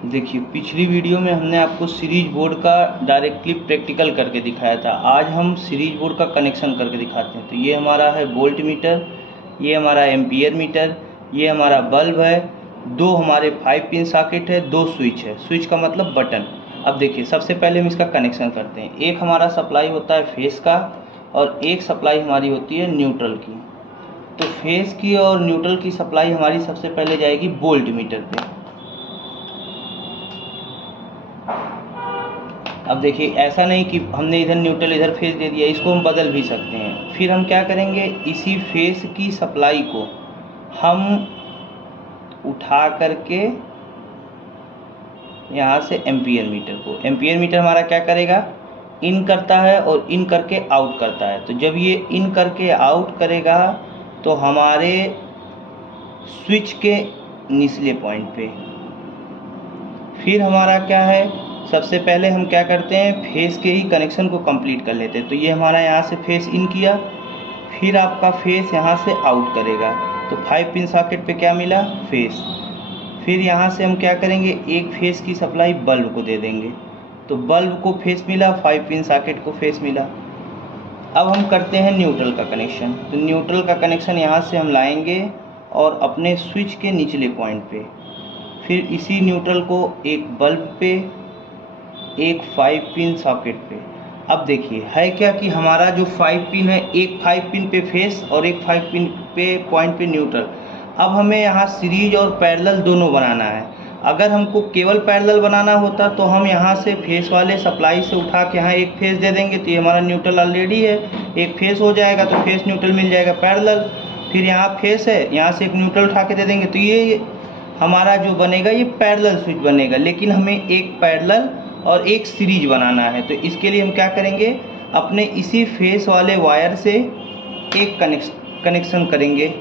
देखिए, पिछली वीडियो में हमने आपको सीरीज बोर्ड का डायरेक्टली प्रैक्टिकल करके दिखाया था। आज हम सीरीज बोर्ड का कनेक्शन करके दिखाते हैं। तो ये हमारा है वोल्ट मीटर, ये हमारा एम्पियर मीटर, ये हमारा बल्ब है, दो हमारे 5 पिन सॉकेट है, दो स्विच है। स्विच का मतलब बटन। अब देखिए, सबसे पहले हम इसका कनेक्शन करते हैं। एक हमारा सप्लाई होता है फेस का और एक सप्लाई हमारी होती है न्यूट्रल की। तो फेस की और न्यूट्रल की सप्लाई हमारी सबसे पहले जाएगी वोल्ट मीटर पे। अब देखिए, ऐसा नहीं कि हमने इधर न्यूट्रल इधर फेस दे दिया, इसको हम बदल भी सकते हैं। फिर हम क्या करेंगे, इसी फेस की सप्लाई को हम उठा करके यहाँ से एम्पियर मीटर हमारा क्या करेगा, इन करता है और इन करके आउट करता है। तो जब ये इन करके आउट करेगा तो हमारे स्विच के निचले पॉइंट पे फिर हमारा क्या है, सबसे पहले हम क्या करते हैं, फेस के ही कनेक्शन को कंप्लीट कर लेते हैं। तो ये हमारा यहाँ से फेस इन किया, फिर आपका फेस यहाँ से आउट करेगा। तो 5 पिन सॉकेट पे क्या मिला, फेस। फिर यहाँ से हम क्या करेंगे, एक फेस की सप्लाई बल्ब को दे देंगे। तो बल्ब को फेस मिला, 5 पिन सॉकेट को फेस मिला। अब हम करते हैं न्यूट्रल का कनेक्शन। तो न्यूट्रल का कनेक्शन यहाँ से हम लाएंगे और अपने स्विच के निचले पॉइंट पे, फिर इसी न्यूट्रल को एक बल्ब पे, एक 5 पिन सॉकेट पे। अब देखिए है क्या कि हमारा जो 5 पिन है, एक 5 पिन पे फेस और एक 5 पिन पे पॉइंट पे न्यूट्रल। अब हमें यहाँ सीरीज और पैरेलल दोनों बनाना है। अगर हमको केवल पैरेलल बनाना होता तो हम यहाँ से फेस वाले सप्लाई से उठा के यहाँ एक फेस दे देंगे, तो ये हमारा न्यूट्रल ऑलरेडी है, एक फेस हो जाएगा, तो फेस न्यूट्रल मिल जाएगा पैरेलल। फिर यहाँ फेस है, यहाँ से एक न्यूट्रल उठा के दे देंगे, तो ये हमारा जो बनेगा ये पैरेलल स्विच बनेगा। लेकिन हमें एक पैरेलल और एक सीरीज बनाना है। तो इसके लिए हम क्या करेंगे, अपने इसी फेस वाले वायर से एक कनेक्शन करेंगे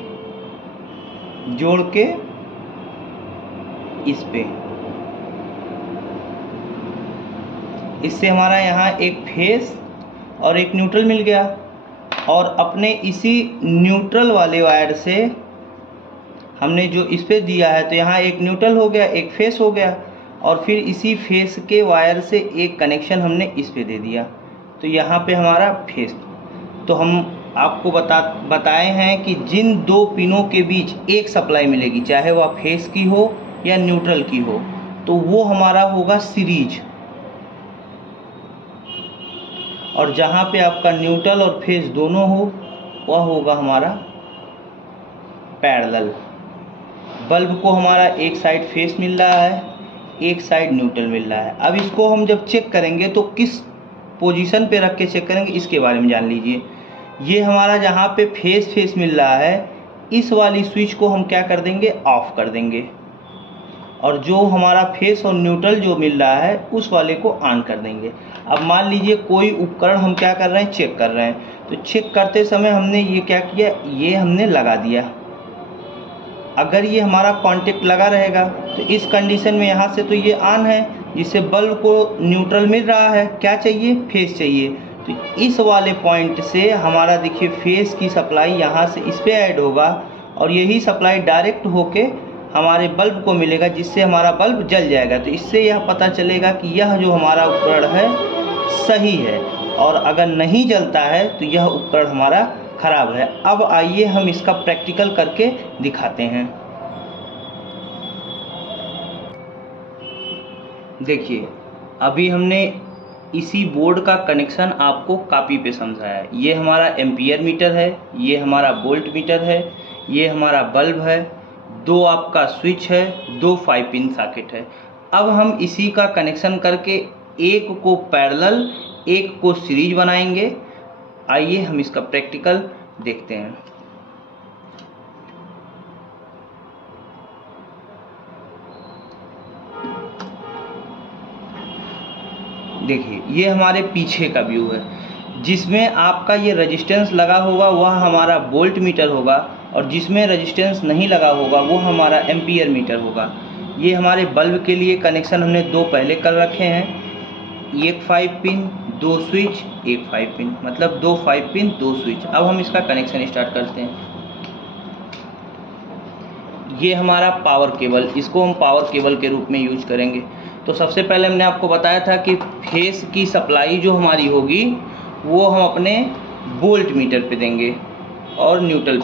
जोड़ के इस पे। इससे हमारा यहाँ एक फेस और एक न्यूट्रल मिल गया। और अपने इसी न्यूट्रल वाले वायर से हमने जो इस पे दिया है, तो यहाँ एक न्यूट्रल हो गया, एक फेस हो गया। और फिर इसी फेस के वायर से एक कनेक्शन हमने इस पे दे दिया, तो यहाँ पे हमारा फेस। तो हम आपको बताए हैं कि जिन दो पिनों के बीच एक सप्लाई मिलेगी, चाहे वह फेस की हो या न्यूट्रल की हो, तो वो हमारा होगा सीरीज। और जहाँ पे आपका न्यूट्रल और फेस दोनों हो, वह होगा हमारा पैरेलल। बल्ब को हमारा एक साइड फेस मिल रहा है, एक साइड न्यूट्रल मिल रहा है। अब इसको हम जब चेक करेंगे तो किस पोजीशन पे रख के चेक करेंगे, इसके बारे में जान लीजिए। ये हमारा जहाँ पे फेस मिल रहा है, इस वाली स्विच को हम क्या कर देंगे, ऑफ कर देंगे। और जो हमारा फेस और न्यूट्रल जो मिल रहा है, उस वाले को ऑन कर देंगे। अब मान लीजिए कोई उपकरण हम क्या कर रहे हैं, चेक कर रहे हैं। तो चेक करते समय हमने ये क्या किया, ये हमने लगा दिया। अगर ये हमारा कांटेक्ट लगा रहेगा तो इस कंडीशन में यहाँ से तो ये ऑन है, जिससे बल्ब को न्यूट्रल मिल रहा है, क्या चाहिए, फेस चाहिए। तो इस वाले पॉइंट से हमारा देखिए फेस की सप्लाई यहाँ से इस पे ऐड होगा और यही सप्लाई डायरेक्ट होके हमारे बल्ब को मिलेगा, जिससे हमारा बल्ब जल जाएगा। तो इससे यह पता चलेगा कि यह जो हमारा उपकरण है सही है, और अगर नहीं जलता है तो यह उपकरण हमारा खराब है। अब आइए हम इसका प्रैक्टिकल करके दिखाते हैं। देखिए, अभी हमने इसी बोर्ड का कनेक्शन आपको कॉपी पे समझाया है। ये हमारा एम्पियर मीटर है, ये हमारा वोल्ट मीटर है, ये हमारा बल्ब है, दो आपका स्विच है, दो 5 पिन सॉकेट है। अब हम इसी का कनेक्शन करके एक को पैरेलल, एक को सीरीज बनाएंगे। आइए हम इसका प्रैक्टिकल देखते हैं। देखिए, ये हमारे पीछे का व्यू है, जिसमें आपका ये रेजिस्टेंस लगा होगा वह हमारा वोल्ट मीटर होगा, और जिसमें रेजिस्टेंस नहीं लगा होगा वो हमारा एम्पियर मीटर होगा। ये हमारे बल्ब के लिए कनेक्शन हमने दो पहले कर रखे हैं, एक 5 पिन, दो स्विच, एक 5 पिन, मतलब दो 5 पिन, दो स्विच। अब हम इसका कनेक्शन स्टार्ट करते हैं। ये हमारा पावर केबल, इसको हम पावर केबल के रूप में यूज करेंगे। तो सबसे पहले हमने आपको बताया था कि फेस की सप्लाई जो हमारी होगी वो हम अपने वोल्ट मीटर पे देंगे और न्यूट्रल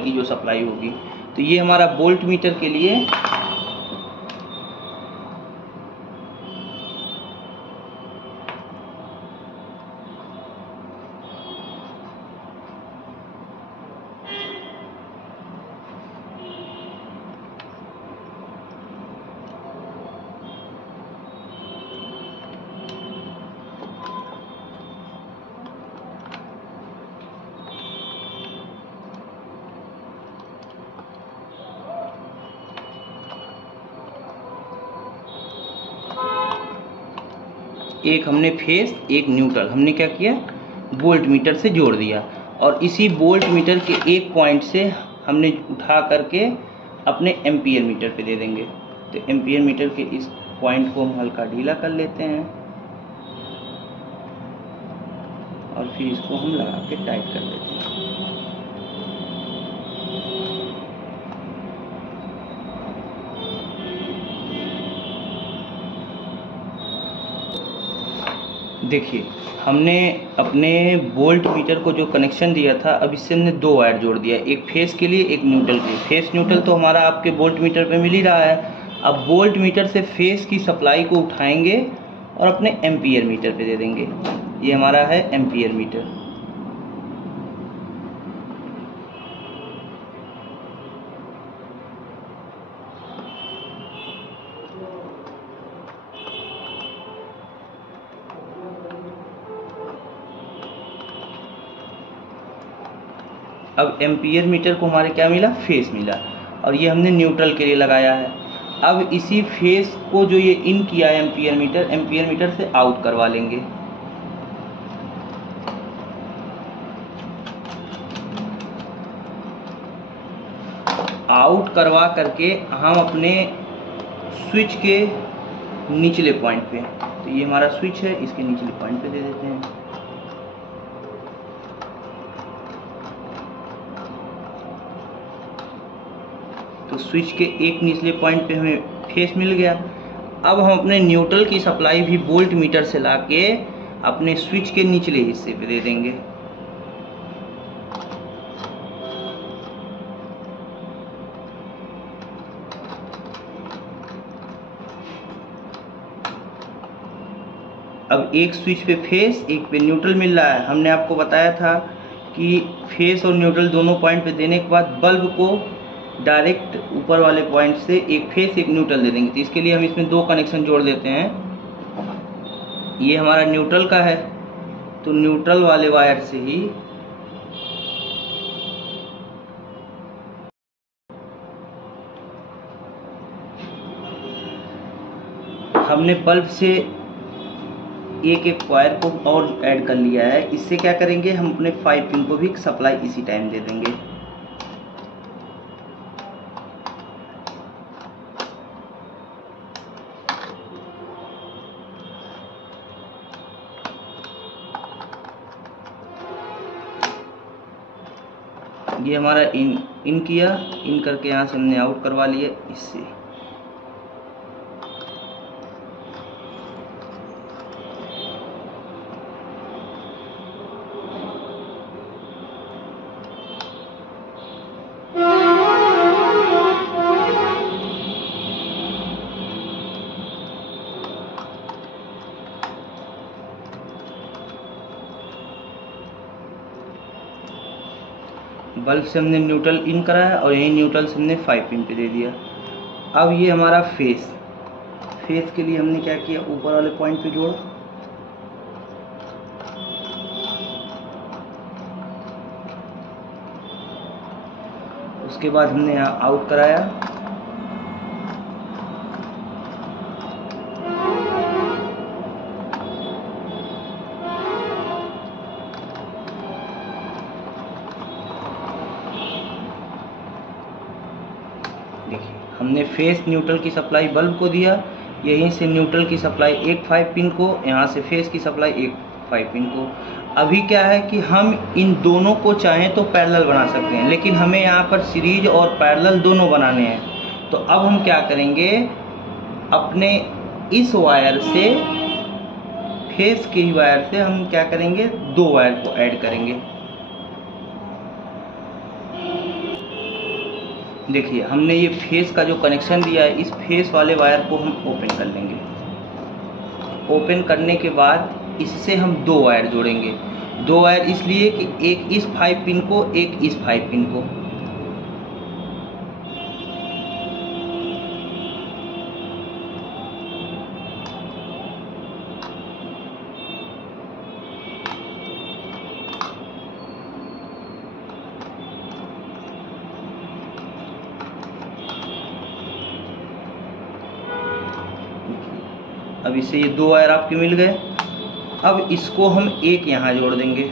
की जो सप्लाई होगी। तो ये हमारा वोल्ट मीटर के लिए एक हमने फेस एक न्यूट्रल हमने क्या किया, वोल्ट मीटर से जोड़ दिया और इसी वोल्ट मीटर के एक पॉइंट से हमने उठा करके अपने एम्पियर मीटर पे दे देंगे। तो एम्पियर मीटर के इस पॉइंट को हम हल्का ढीला कर लेते हैं और फिर इसको हम लगा के टाइट कर लेते हैं। देखिए हमने अपने वोल्ट मीटर को जो कनेक्शन दिया था, अब इससे हमने दो वायर जोड़ दिया, एक फेस के लिए एक न्यूट्रल के लिए। फेस न्यूट्रल तो हमारा आपके वोल्ट मीटर पे मिल ही रहा है। अब वोल्ट मीटर से फेस की सप्लाई को उठाएंगे और अपने एम्पियर मीटर पे दे देंगे। ये हमारा है एम्पियर मीटर। अब एम्पियर मीटर को हमारे क्या मिला, फेस मिला, और ये हमने न्यूट्रल के लिए लगाया है। अब इसी फेस को जो ये इन किया है एम्पियर मीटर से आउट करवा लेंगे। आउट करवा करके हम अपने स्विच के निचले पॉइंट पे, तो ये हमारा स्विच है, इसके निचले पॉइंट पे दे देते हैं। तो स्विच के एक निचले पॉइंट पे हमें फेस मिल गया। अब हम अपने न्यूट्रल की सप्लाई भी वोल्ट मीटर से लाके अपने स्विच के निचले हिस्से पे दे देंगे। अब एक स्विच पे फेस एक पे न्यूट्रल मिल रहा है। हमने आपको बताया था कि फेस और न्यूट्रल दोनों पॉइंट पे देने के बाद बल्ब को डायरेक्ट ऊपर वाले पॉइंट से एक फेस एक न्यूट्रल दे देंगे। तो इसके लिए हम इसमें दो कनेक्शन जोड़ देते हैं। ये हमारा न्यूट्रल का है, तो न्यूट्रल वाले वायर से ही हमने बल्ब से एक एक वायर को और ऐड कर लिया है। इससे क्या करेंगे, हम अपने 5 पिन को भी सप्लाई इसी टाइम दे देंगे। ये हमारा इन किया, इन करके यहाँ से हमने आउट करवा लिया इससे। बल्ब से हमने न्यूट्रल इन कराया और यही न्यूट्रल से हमने 5 पिन पे दे दिया। अब ये हमारा फेस के लिए हमने क्या किया, ऊपर वाले पॉइंट पे जोड़ा, उसके बाद हमने यहाँ आउट कराया। देखिए हमने फेस न्यूट्रल की सप्लाई बल्ब को दिया, यहीं से न्यूट्रल की सप्लाई एक 5 पिन को, यहाँ से फेस की सप्लाई एक 5 पिन को। अभी क्या है कि हम इन दोनों को चाहें तो पैरेलल बना सकते हैं, लेकिन हमें यहाँ पर सीरीज और पैरेलल दोनों बनाने हैं। तो अब हम क्या करेंगे, अपने इस वायर से, फेस के वायर से हम क्या करेंगे, 2 वायर को ऐड करेंगे। देखिए हमने ये फेस का जो कनेक्शन दिया है, इस फेस वाले वायर को हम ओपन कर लेंगे। ओपन करने के बाद इससे हम 2 वायर जोड़ेंगे। 2 वायर इसलिए कि एक इस 5 पिन को, एक इस 5 पिन को। अब इससे ये 2 वायर आपके मिल गए। अब इसको हम एक यहाँ जोड़ देंगे।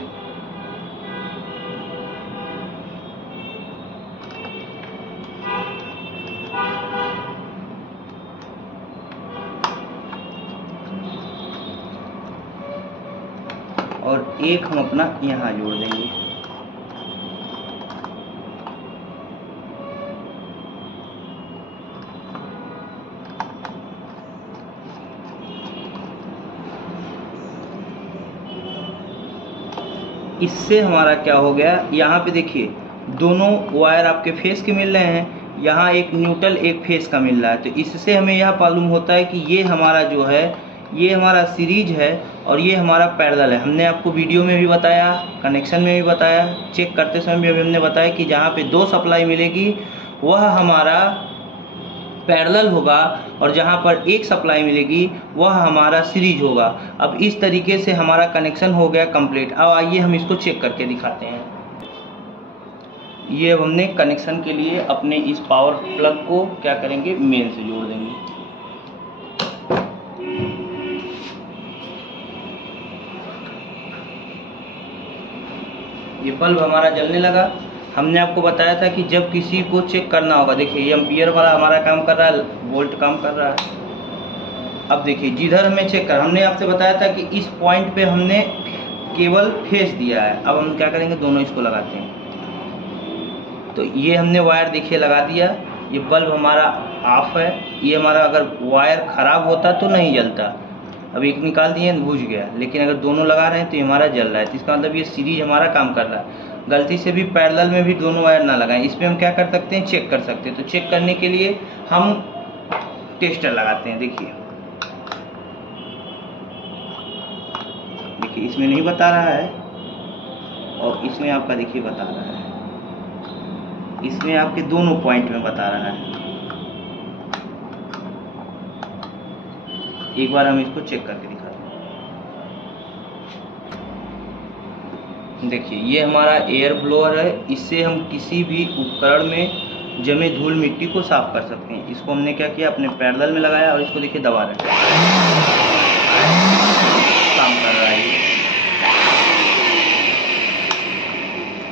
और एक हम अपना यहाँ जोड़ देंगे। इससे हमारा क्या हो गया, यहाँ पे देखिए दोनों वायर आपके फेस के मिल रहे हैं, यहाँ एक न्यूट्रल एक फेस का मिल रहा है। तो इससे हमें यह मालूम होता है कि ये हमारा जो है, ये हमारा सीरीज है और ये हमारा पैरेलल है। हमने आपको वीडियो में भी बताया, कनेक्शन में भी बताया, चेक करते समय भी हमने बताया कि जहाँ पे 2 सप्लाई मिलेगी वह हमारा पैरेलल होगा और जहाँ पर एक सप्लाई मिलेगी वह हमारा सीरीज होगा। अब इस तरीके से हमारा कनेक्शन हो गया कंप्लीट। अब आइए हम इसको चेक करके दिखाते हैं। ये अब हमने कनेक्शन के लिए अपने इस पावर प्लग को क्या करेंगे, मेन से जोड़ देंगे। ये बल्ब हमारा जलने लगा। हमने आपको बताया था कि जब किसी को चेक करना होगा, देखिए ये एम्पियर वाला हमारा काम कर रहा है, वोल्ट काम कर रहा है। अब देखिए जिधर हमें चेक कर, हमने आपसे बताया था कि इस पॉइंट पे हमने केवल फेस दिया है। अब हम क्या करेंगे, दोनों इसको लगाते हैं। तो ये हमने वायर देखिए लगा दिया। ये बल्ब हमारा ऑफ है। ये हमारा अगर वायर खराब होता तो नहीं जलता। अब एक निकाल दिए बुझ गया, लेकिन अगर दोनों लगा रहे हैं तो ये हमारा जल रहा है। तो इसका मतलब ये सीरीज हमारा काम कर रहा है। गलती से भी पैरेलल में भी दोनों वायर ना लगाएं। इसमें हम क्या कर सकते हैं, चेक कर सकते हैं। तो चेक करने के लिए हम टेस्टर लगाते हैं। देखिए देखिए इसमें नहीं बता रहा है और इसमें आपका देखिए बता रहा है। इसमें आपके दोनों पॉइंट में बता रहा है। एक बार हम इसको चेक करके दिखाते हैं। देखिए ये हमारा एयर ब्लोअर है। इससे हम किसी भी उपकरण में जमे धूल मिट्टी को साफ कर सकते हैं। इसको हमने क्या किया, अपने पैरेलल में लगाया और इसको देखिए दबा रहे काम कर रहा है।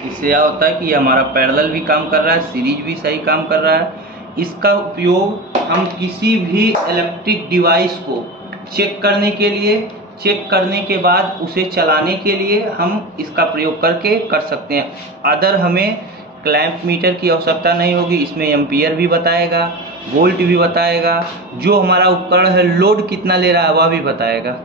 इससे क्या होता है कि ये हमारा पैरेलल भी काम कर रहा है, सीरीज भी सही काम कर रहा है। इसका उपयोग हम किसी भी इलेक्ट्रिक डिवाइस को चेक करने के लिए, चेक करने के बाद उसे चलाने के लिए हम इसका प्रयोग करके कर सकते हैं। अदर हमें क्लैंप मीटर की आवश्यकता नहीं होगी। इसमें एम्पियर भी बताएगा, वोल्ट भी बताएगा, जो हमारा उपकरण है लोड कितना ले रहा है वह भी बताएगा।